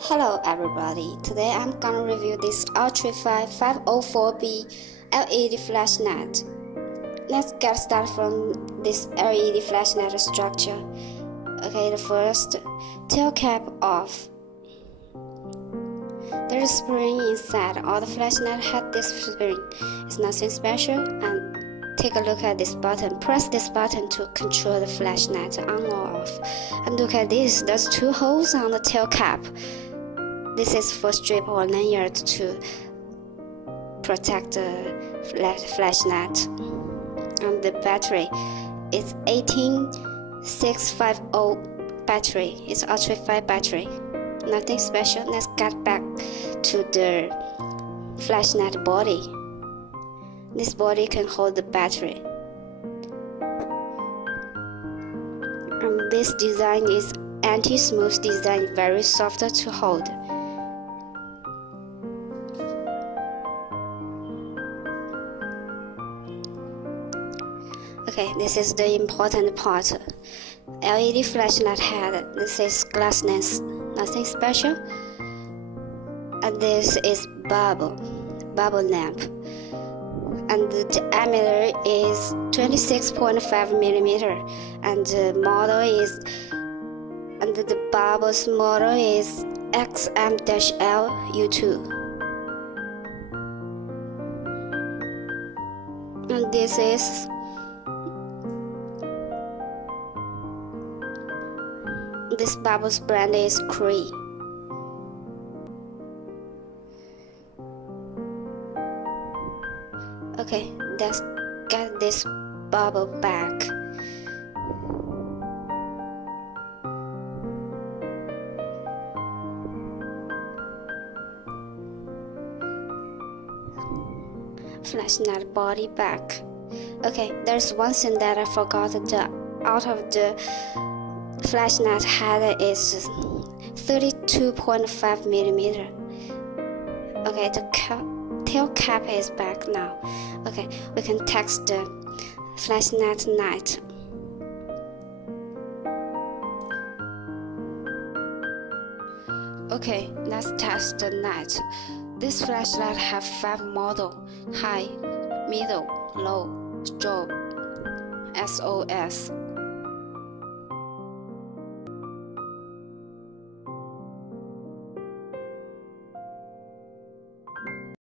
Hello everybody, today I'm gonna review this Ultrafire 504B LED flashlight. Let's get started from this LED flashlight structure. Okay, the first, tail cap off. There's a spring inside. All the flashlight had this spring. It's nothing special. And take a look at this button. Press this button to control the flashlight on or off. And look at this. There's two holes on the tail cap. This is for strip or lanyard to protect the flashlight. And the battery is 18650 battery. It's Ultrafire battery. Nothing special. Let's get back to the flashlight body. This body can hold the battery. And this design is anti-smooth design, very soft to hold. Okay, this is the important part. LED flashlight head. This is glass lens, nothing special. And this is bubble lamp. And the diameter is 26.5 millimeter. And the model is, and the bubble's model is XM-LU2. And this bubble's brand is CREE. Okay, let's get this bubble back. Flashlight body back. Okay, there's one thing that I forgot. Out of the flashlight head is 32.5 millimeter. Okay, the tail cap is back now. Okay, we can test the flashlight light. Okay, let's test the light. This flashlight have 5 models: high, middle, low, strobe, SOS.